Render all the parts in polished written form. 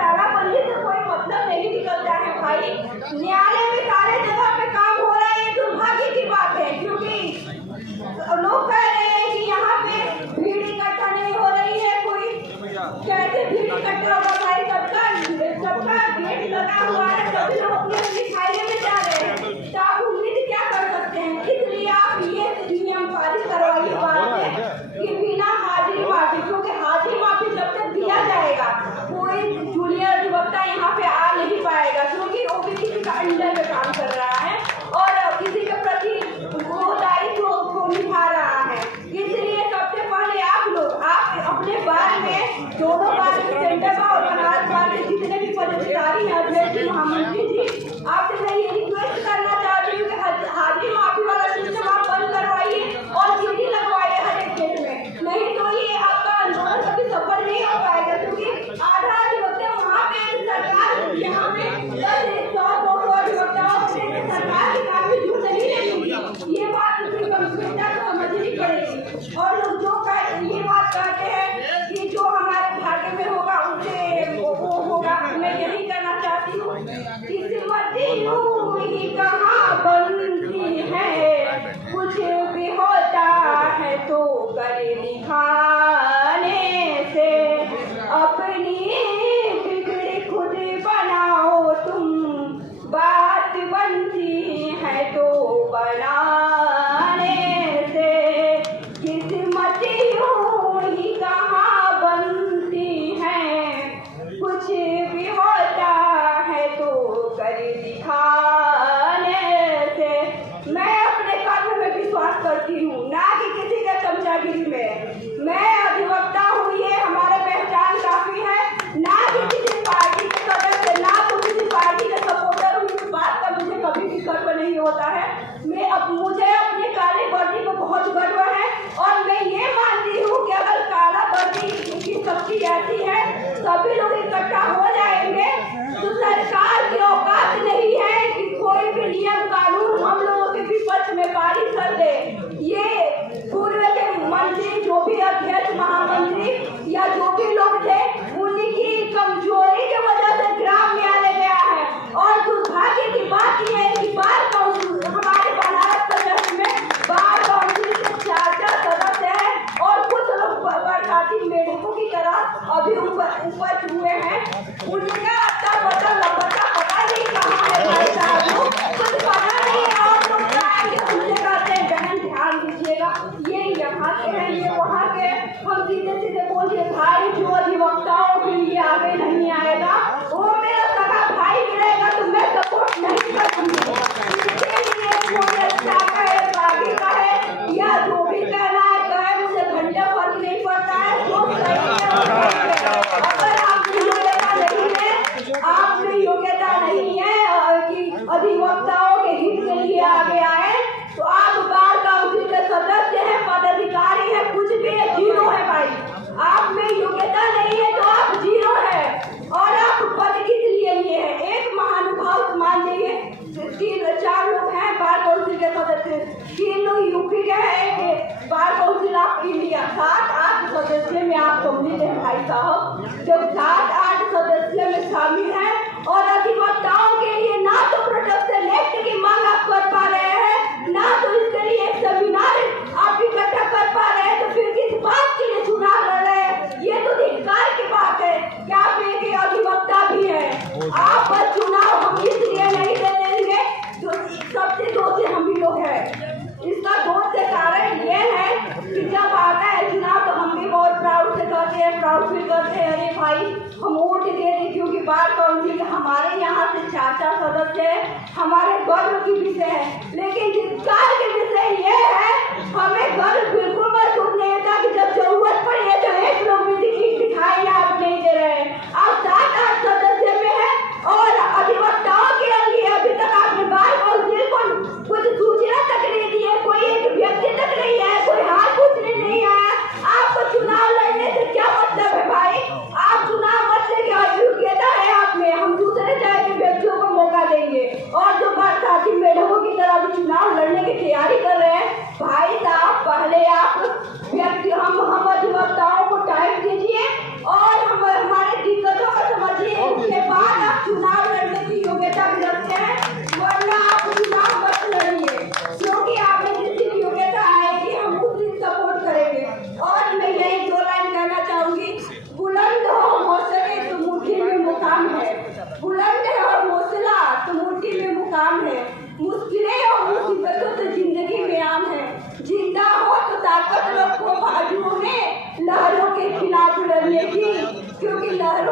तालाबंदी से कोई मतलब नहीं निकलता है भाई। न्यायालय में सारे जगह पे काम हो रहा है, ये दुर्भाग्य की बात है, क्योंकि लोग कह रहे हैं कि यहाँ पे भीड़ इकट्ठा नहीं हो रही है। कोई कैसे भीड़ इकट्ठा होगा भाई? सबका गेट लगा हुआ है, सभी लोग अपने दिखाई में जा रहे हैं, तो आप उम्मीद क्या कर सकते हैं? इसलिए आप ये नियम पारित करवाइए बात है कि बिना हाजिरी माफी, क्योंकि हाजिरी माफी जब तक दिया जाएगा कोई जूनियर अधिवक्ता यहाँ पे आ नहीं पाएगा, क्योंकि वो भी किसी का अंडर में काम कर रहा है और किसी के प्रति वो दायित्व को निभा रहा है। इसलिए सबसे पहले आप लोग अपने बार में दोनों बार के सेंटर और बनारस बार के जितने भी पदाधिकारी हैं, अध्यक्ष जी, महामंत्री जी, आपसे मैं ये रिक्वेस्ट करना चाहती हूँ कि हाजिरी माफी वाला सिस्टम आप बंद करवाइए और सीटी लगवाइए हर एक केस में। नहीं तो ये आपका आंदोलन कभी सफल नहीं हो पाएगा, क्योंकि आधा अधिवक्ता वहाँ पे सरकार यहाँ पे 100-200 अधिवक्ताओं से सरकार के काम में जुड़ नहीं रहेगी। ये बात उसकी गंभीरता को समझनी पड़ेगी। और लोग जो ये बात कहते हैं कि जो हमारे भाग्य में होगा उसे वो होगा, मैं यही कहना चाहती हूँ किस्मत यूं ही कहाँ बनती है, कुछ भी होता है तो कर दिखाने से, अपनी बिगड़ी खुद बनाओ तुम, बात बनती है तो बनाने से, किस्मत यूं ही कहाँ बनती है, कुछ भी होता है तो कर दिखाने से। मैं अपने कर्म में विश्वास करती हूँ, ना कि किसी के चमचागिरी में। मैं अधिवक्ता हूँ, ये हमारे पहचान काफी है, ना कि किसी पार्टी के सदस्य, ना तो किसी पार्टी के सपोर्टर हूँ। इस बात का मुझे कभी भी गर्व नहीं होता है। मुझे अपने काले वर्दी को बहुत गर्व है और मैं ये मानती हूँ कि अगर काला वर्दी की शक्ति ऐसी है, सभी लोग इकट्ठा हो जाएंगे तो सरकार की औकात नहीं है कि कोई भी नियम कानून हम लोगों के विपक्ष में पारित कर दे। ये पूर्व के मंत्री, जो भी अध्यक्ष, महामंत्री या जो भी लोग थे, उनकी कमजोरी की वजह से ग्राम न्यायालय गया है। और दुर्भाग्य की बात यह है कि बार काउंसिल, हमारे बनारस प्रदेश में बार काउंसिल के 4 सदस्य हैं और कुछ लोग बरसाती मेढकों की तरह अभी ऊपर हुए हैं। उनका अत्ता पता लपटा पता नहीं कहाँ है भाई साहब, कुछ पता नहीं है। और लोग उनसे कहते हैं बहन ध्यान दीजिएगा, ये यहाँ के हैं, ये वहाँ के। हम सीधे सीधे बोलिए भाई, जो अधिवक्ताओं के लिए आगे नहीं आएगा वो मेरा सगा भाई मिलेगा, तो मैं सपोर्ट नहीं करूँगी। इसके लिए कोई अच्छा कहे, आगे कहे या जो भी कहना है कहे, मुझे घंटे फर्क नहीं पड़ता है। जो सही है, अगर आपकी योग्यता नहीं है, आप में योग्यता नहीं है कि अधिवक्ताओं के हित के लिए आगे आए, तो आप बार काउंसिल के सदस्य हैं, पदाधिकारी हैं, कुछ भी है, जीरो है भाई। आप में योग्यता नहीं है तो आप जीरो है। और आप पद किस लिए लिए हैं? एक महानुभाव मान लीजिए, 3-4 लोग हैं बार काउंसिल के सदस्य, 3 लोग यूपी के हैं, एक बार काउंसिल ऑफ इंडिया। 7-8 सदस्य में आप सम्मिलित हैं भाई साहब। जब 7-8 सदस्य में शामिल हैं और अधिवक्ताओं के लिए ना तो प्रोटेक्शन एक्ट की मांग आप कर पा रहे हैं, ना तो इसके लिए एक सेमिनार आप इकट्ठा कर पा रहे हैं, तो फिर किस बात के लिए चुनाव लड़ रहे हैं? ये तो धिक्कार की बात है कि आप एक अधिवक्ता भी हैं। आप चुनाव हम इसलिए नहीं देने देंगे, जो सबसे दोषी हम ही लोग हैं। इसका दोष के कारण ये है कि जब आता है चुनाव तो हम भी बहुत प्राउड से कहते हैं, प्राउड फील करते हैं, अरे भाई हम वोट दे दें, क्योंकि बार काउंसिल हमारे यहाँ से 4 सदस्य हैं, हमारे गर्व की विषय है। लेकिन धिक्कार की विषय ये है, हमें गर्व बिल्कुल महसूस नहीं होता कि जब जरूरत पड़ी है तो एक लोग भी दिखाई आप नहीं दे रहे हैं। आप 7-8 सदस्य में है और अधिवक्ताओं के लिए अभी तक आपने बार काउंसिल को कुछ सूचना तक नहीं दी है, कोई एक व्यक्ति तक नहीं है, कोई हाल पूछने नहीं आया। आपको चुनाव लड़ने से क्या मतलब है भाई? आप चुनाव लड़ने की योग्यता है आप में, हम दूसरे तरह के व्यक्तियों को मौका देंगे। और जो बरसाती मेढकों की तरह भी चुनाव लड़ने की तैयारी कर रहे हैं, भाई साहब पहले आप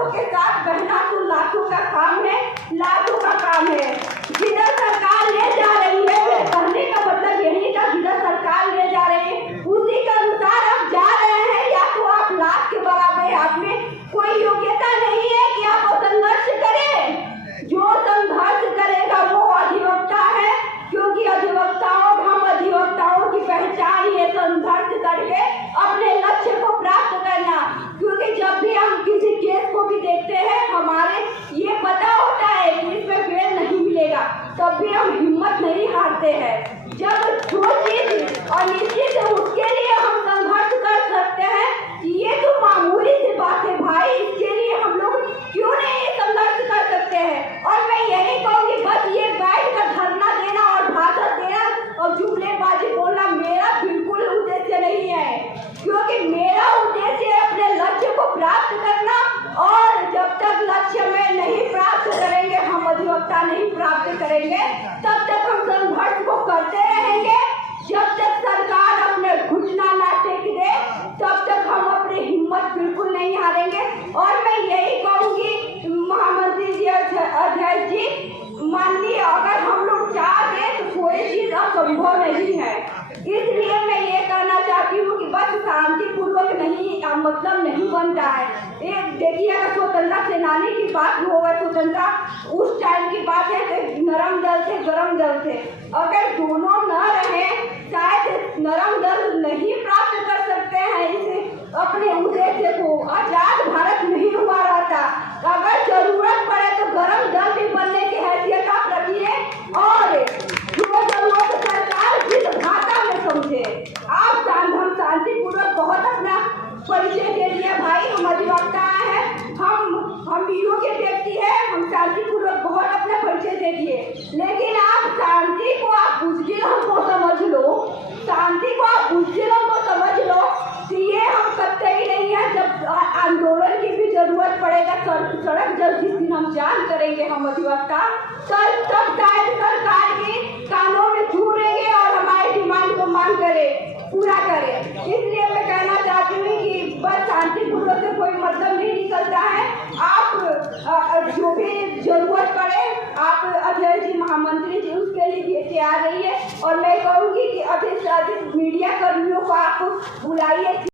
लाखों के साथ बहना तो लाखों का काम है, लाखों का काम है। जिधर सरकार ले जा रही है, मेरे कहने का मतलब यही था, जिधर सरकार ले जा रही है उसी के अनुसार आप जा रहे हैं। या तो आप लाख के बराबर, आप में कोई योग्यता नहीं है कि आप संघर्ष करें। जो संघर्ष करेगा वो अधिवक्ता है, क्योंकि अधिवक्ताओं, हम अधिवक्ताओं की पहचान ये संघर्ष करके अपने लक्ष्य को प्राप्त करना। क्योंकि जब भी हम किसी केस को भी देखते हैं, हमारे ये पता होता है कि इसमें बेल नहीं मिलेगा, तब भी हम हिम्मत नहीं हारते हैं। जब जो चीज और निश्चित है उसके लिए हम संघर्ष कर सकते हैं, ये तो मामूली सी बात है भाई, इसके लिए हम लोग क्यों नहीं संघर्ष कर सकते हैं। और मैं यही कहूँगी, बस ये बैठ कर धरना देना और भाषण देना और जुमलेबाजी बोलना मेरा बिल्कुल उद्देश्य नहीं है। क्योंकि मेरा उद्देश्य है अपने लक्ष्य को प्राप्त करना, और जब तक लक्ष्य में नहीं प्राप्त करेंगे, हम अधिवक्ता नहीं प्राप्त करेंगे, तब तक हम संघर्ष को करते रहेंगे। जब तक सरकार अपने घुटना ना टेक दे, तब तक हम अपनी हिम्मत बिल्कुल नहीं हारेंगे। और मैं यही कहूँगी महामंत्री जी, अध्यक्ष जी, माननीय, अगर हम लोग चाहते तो कोई चीज असंभव नहीं है। इसलिए मैं ये कहना चाहती हूँ कि बस शांतिपूर्वक नहीं, मतलब नहीं बनता है। एक देखिए, अगर स्वतंत्रता सेनानी की बात हो, स्वतंत्रता उस टाइम की बात है कि नरम दल थे, गरम दल थे। अगर दोनों न रहे, शायद नरम दल नहीं प्राप्त कर सकते हैं इसे अपने उद्देश्य को, आजाद भारत नहीं हुआ रहता। अगर जरूरत पड़े तो गरम दल भी बनने की हैसियत आप रखिए, और जो जरूरत सरकार जिस भाषा में समझे। आप हम शांतिपूर्वक बहुत अपना परिचय दे दिया भाई, हम अधिवक्ता हैं, हम वीरों के व्यक्ति हैं, हम शांतिपूर्वक बहुत अपना परिचय दे दिए। लेकिन आप शांति को आप बुजदिलों को समझ लो, शांति को आप बुजदिलों को समझ लो कि ये हम करते ही नहीं है। जब आंदोलन की भी जरूरत पड़ेगा, सड़क जब जिस दिन हम जान करेंगे हम अधिवक्ता, तब शायद सरकार की कानों में छूरेंगे और हमारी डिमांड को मांग करें, पूरा करें। इसलिए मैं कहना चाहती हूँ कि बस शांतिपूर्वक से कोई मतलब नहीं निकलता है। आप जो भी जरूरत पड़े, आप अध्यक्ष जी, महामंत्री जी, उसके लिए तैयार रहिए। और मैं कहूँगी कि अधिक से अधिक मीडिया कर्मियों को आप बुलाइए।